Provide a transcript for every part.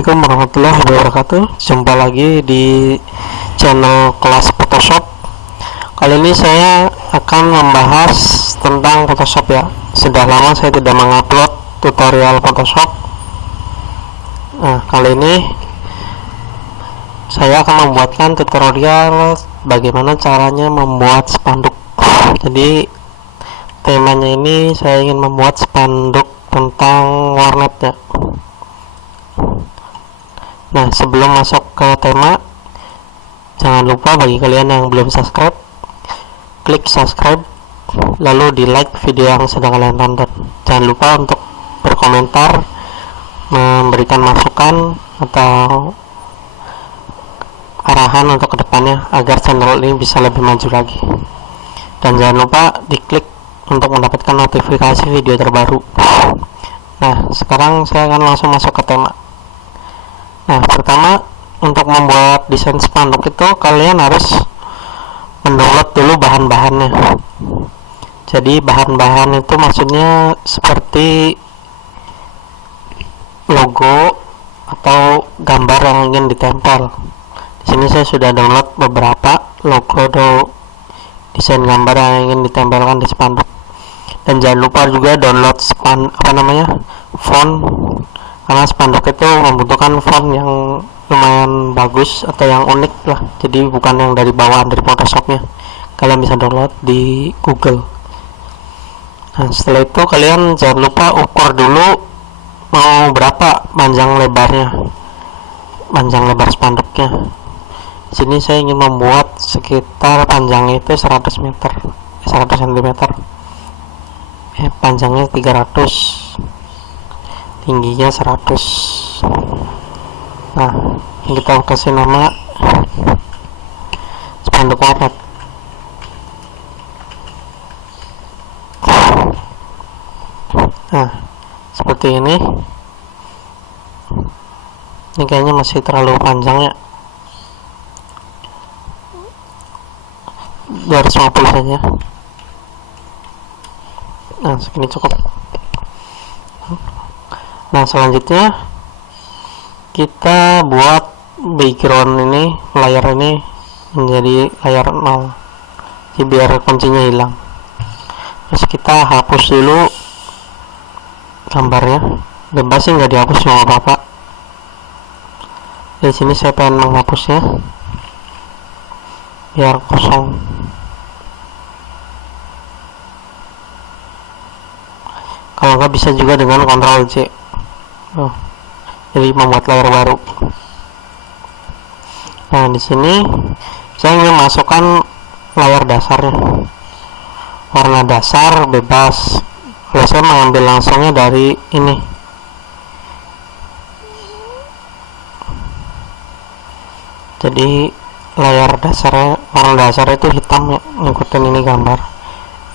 Assalamualaikum warahmatullahi wabarakatuh. Jumpa lagi di channel kelas Photoshop. Kali ini saya akan membahas tentang Photoshop ya. Sudah lama saya tidak mengupload tutorial Photoshop. Nah, kali ini saya akan membuatkan tutorial bagaimana caranya membuat spanduk. Jadi temanya ini saya ingin membuat spanduk tentang warnet ya. Nah, sebelum masuk ke tema, jangan lupa bagi kalian yang belum subscribe, klik subscribe, lalu di like video yang sedang kalian tonton. Jangan lupa untuk berkomentar, memberikan masukan atau arahan untuk kedepannya agar channel ini bisa lebih maju lagi. Dan jangan lupa diklik untuk mendapatkan notifikasi video terbaru. Nah, sekarang saya akan langsung masuk ke tema. Nah, pertama, untuk membuat desain spanduk itu kalian harus mendownload dulu bahan-bahannya. Jadi bahan-bahan itu maksudnya seperti logo atau gambar yang ingin ditempel. Di sini saya sudah download beberapa logo atau desain gambar yang ingin ditempelkan di spanduk. Dan jangan lupa juga download font, karena spanduk itu membutuhkan font yang lumayan bagus atau yang unik lah, jadi bukan yang dari bawaan dari Photoshopnya. Kalian bisa download di Google. Nah, setelah itu kalian jangan lupa ukur dulu mau berapa panjang lebar spanduknya. Di sini saya ingin membuat sekitar panjangnya itu 100 cm, panjangnya 300, tingginya 100. Nah, kita kasih nama spanduk warnet. Nah, seperti ini. Ini kayaknya masih terlalu panjang ya, 250 saja. Nah, segini cukup. Nah, selanjutnya kita buat background ini, layar ini menjadi layar 0, jadi biar kuncinya hilang. Terus kita hapus dulu gambarnya, bebas sih nggak dihapus cuma apa-apa. Di sini saya pengen menghapusnya biar kosong. Kalau nggak bisa juga dengan Ctrl C. Jadi membuat layar baru. Nah, di sini saya ingin masukkan layar dasarnya, warna dasar bebas. Kalau saya mengambil langsungnya dari ini. Jadi layar dasarnya, warna dasar itu hitam ya, ngikutin ini gambar.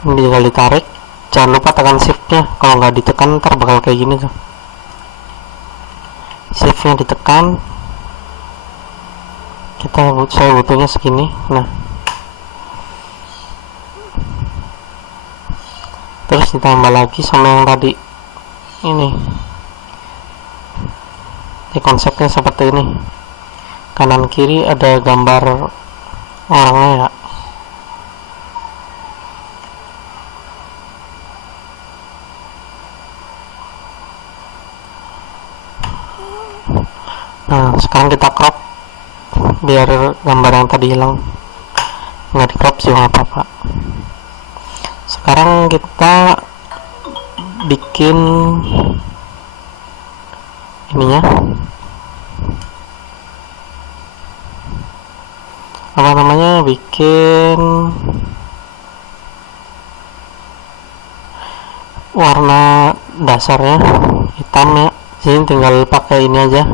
Ini tinggal ditarik. Jangan lupa tekan shift-nya, kalau nggak ditekan ntar bakal kayak gini tuh. Shift-nya ditekan, saya butuhnya segini. Nah, terus ditambah lagi sama yang tadi ini. Ini konsepnya seperti ini, kanan kiri ada gambar orangnya ya. Nah, sekarang kita crop biar gambar yang tadi hilang. Nggak di crop sih nggak apa-apa. Sekarang kita bikin ininya, bikin warna dasarnya hitam ya. Sini tinggal pakai ini aja,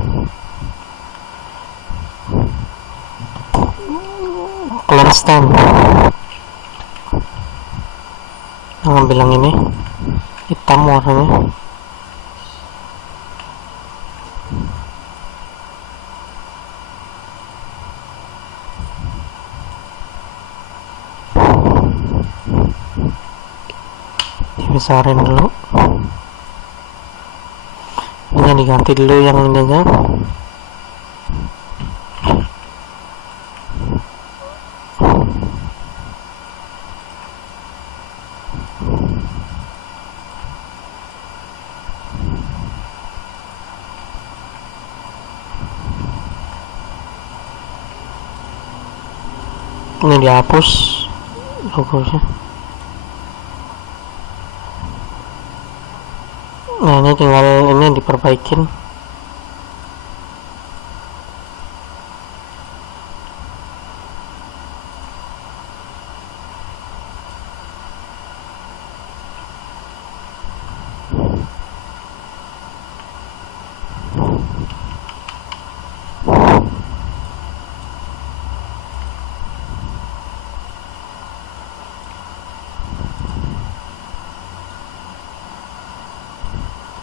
clear stamp. Ngambil yang ini hitam warnanya. Dibesarin dulu, ini diganti dulu yang ini aja. Ini dihapus logonya. Nah, ini tinggal ini diperbaikin.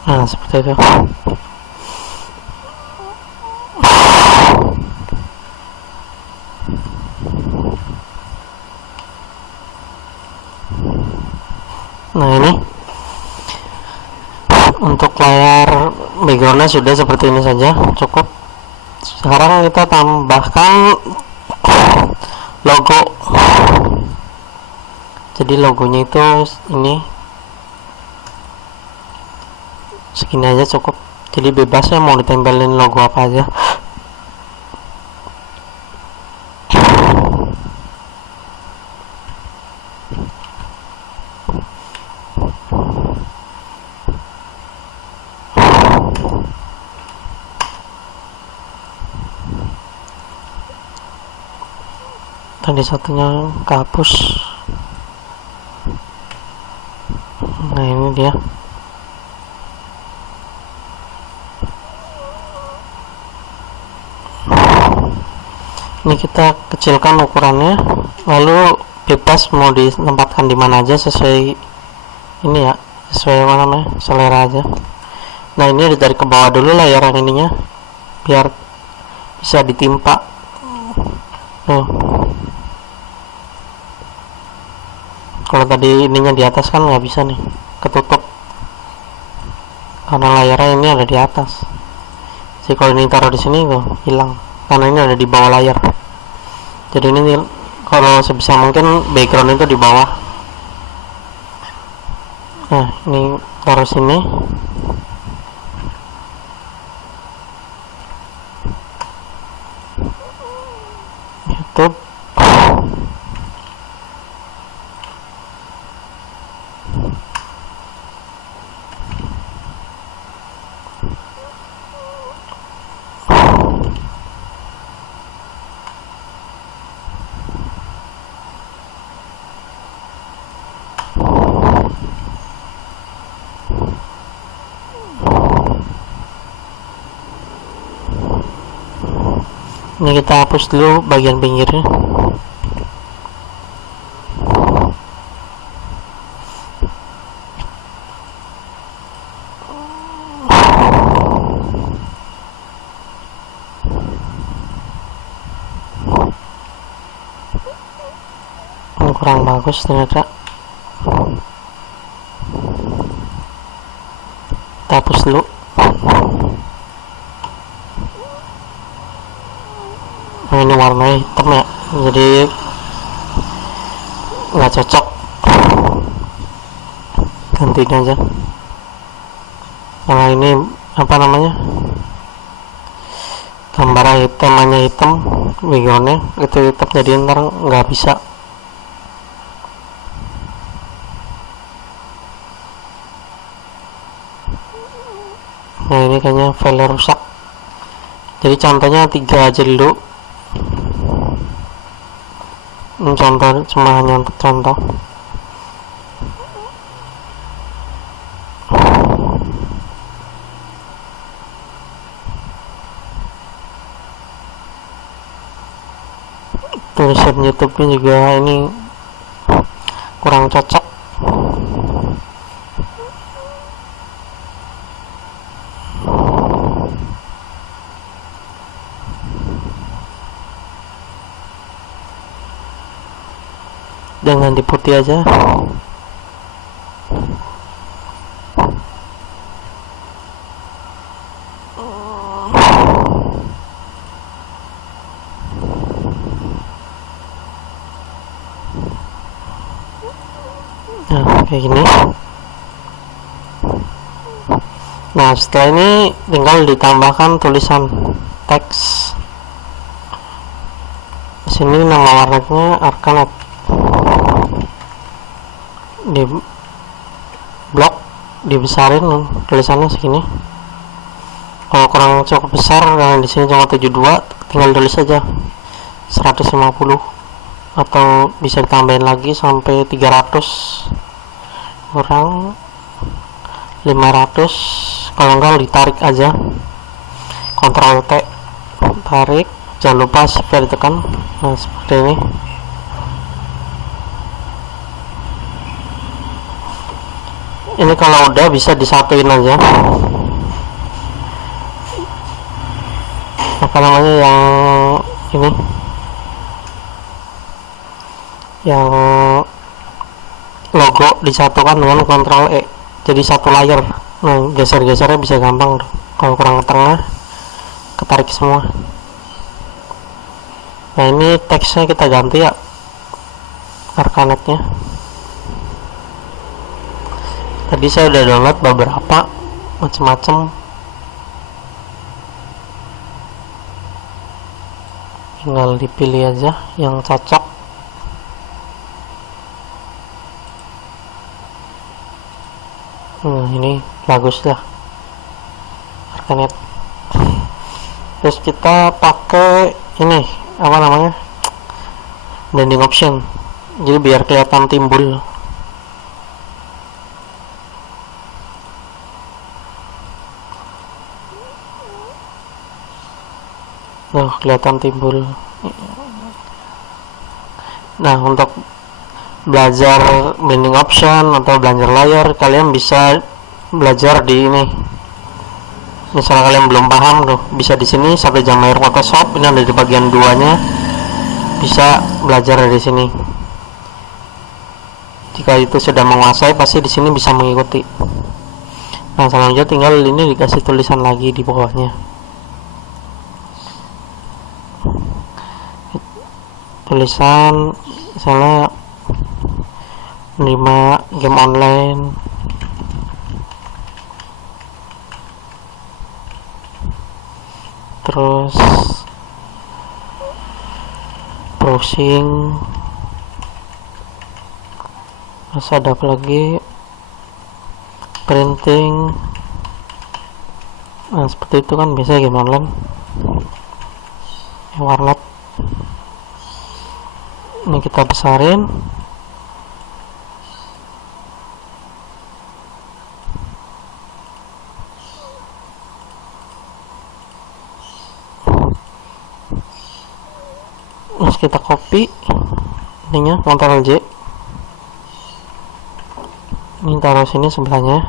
Nah, seperti itu. Nah, ini untuk layar backgroundnya sudah seperti ini saja, cukup. Sekarang kita tambahkan logo. Jadi logonya itu ini segini aja cukup, jadi bebas ya mau ditempelin logo apa aja. Tadi satunya kehapus. Nah, ini dia. Ini kita kecilkan ukurannya, lalu bebas mau ditempatkan di mana aja sesuai ini ya, sesuai apa namanya, selera aja. Nah, ini dari ke bawah dulu layar yang ininya biar bisa ditimpa. Kalau tadi ininya di atas kan nggak bisa nih, ketutup karena layarnya ini ada di atas. Jadi kalau ini taruh di sini tuh hilang karena ini ada di bawah layar. Jadi ini kalau sebisa mungkin background itu di bawah. Nah, ini taruh sini. YouTube. Ini kita hapus dulu bagian pinggirnya. Kurang bagus ternyata. Kita hapus dulu. Nah, ini warnanya hitam ya, jadi nggak cocok, gantiin aja. Nah, ini apa namanya, gambar temannya hitam, backgroundnya itu hitam, jadi ntar nggak bisa. Nah, ini kayaknya file rusak, jadi contohnya 3 aja dulu. Ini contoh, cuma hanya untuk contoh. Tulisan YouTube-nya juga ini kurang cocok. Jangan diputih aja. Nah, kayak gini. Nah, setelah ini tinggal ditambahkan tulisan teks. Di sini nama warnetnya Arcanet. Di blok dibesarin tulisannya segini. Kalau kurang cukup besar, dan di sini cuma 72, tinggal tulis saja 150, atau bisa ditambahin lagi sampai 300, kurang 500. Kalau enggak ditarik aja, Ctrl T, tarik, jangan lupa shift ditekan. Nah, seperti ini. Ini kalau udah bisa disatuin aja, apa namanya, yang ini, yang logo disatukan dengan Ctrl E, jadi satu layar. Nah, geser-gesernya bisa gampang. Kalau kurang ke tengah, ketarik semua. Nah, ini teksnya kita ganti ya, Arcanetnya. Tadi saya udah download beberapa macam-macam, tinggal dipilih aja yang cocok. Ini bagus lah, Arcanet. Terus kita pakai ini, apa namanya, blending option, jadi biar kelihatan timbul. Nah, kelihatan timbul. Nah, untuk belajar blending option atau belajar layar, kalian bisa belajar di ini. Misalnya kalian belum paham tuh, bisa di sini sampai jam air Photoshop, ini ada di bagian 2-nya, bisa belajar dari sini. Jika itu sudah menguasai, pasti di sini bisa mengikuti. Nah, selanjutnya tinggal ini dikasih tulisan lagi di bawahnya. Tulisan misalnya 5 game online, terus browsing, terus ada apa lagi, printing. Nah, seperti itu kan biasanya game online, warnet. Ini kita besarin. Terus kita copy ininya, Ctrl J. Ini taruh sini sebelahnya.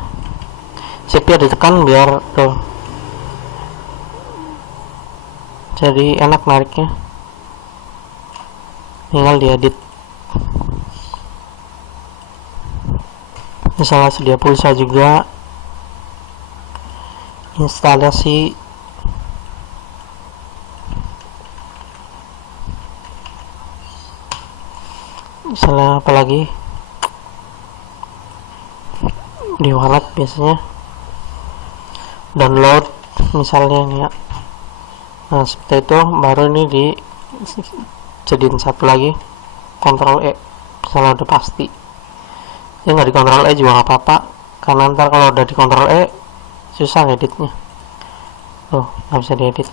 Shift ditekan biar tuh, jadi enak nariknya. Tinggal diedit. Misalnya sedia pulsa juga, instalasi, misalnya apalagi di wallet biasanya download misalnya nih ya. Nah, seperti itu, baru ini di jadiin satu lagi, Ctrl E, misalnya udah pasti. Ya nggak di Ctrl E juga nggak apa-apa, karena ntar kalau udah di Ctrl E susah ngeditnya. Tuh, nggak bisa diedit.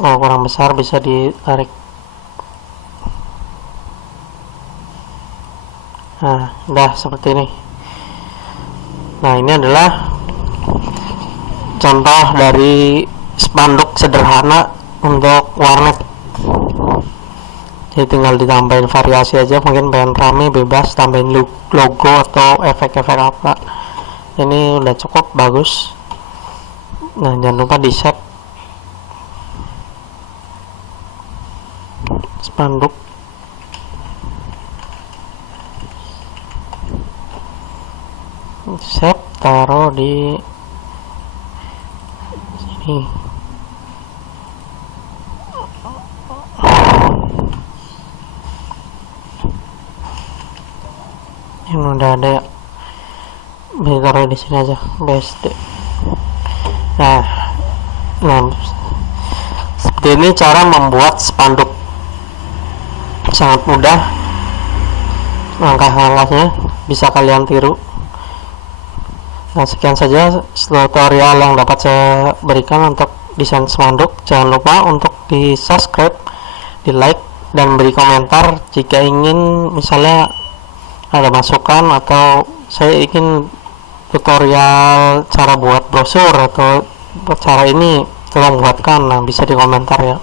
Kalau kurang besar bisa ditarik. Nah, udah seperti ini. Nah, ini adalah contoh dari spanduk sederhana untuk warnet. Jadi tinggal ditambahin variasi aja, mungkin pengen rame bebas, tambahin logo atau efek-efek apa. Ini udah cukup bagus. Nah, jangan lupa di save spanduk. Save, taruh di sini. Ini udah ada ya, bisa taruh di sini aja, BSD. Nah, Ini cara membuat spanduk, sangat mudah, langkah-langkahnya bisa kalian tiru. Nah, sekian saja tutorial yang dapat saya berikan untuk desain spanduk. Jangan lupa untuk di subscribe, di like, dan beri komentar jika ingin misalnya ada masukan atau saya ingin tutorial cara buat brosur atau cara ini tolong buatkan. Nah, bisa di komentar ya.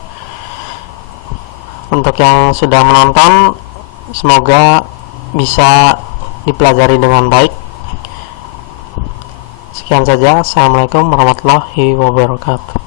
Untuk yang sudah menonton, semoga bisa dipelajari dengan baik. Sekian saja. Assalamualaikum warahmatullahi wabarakatuh.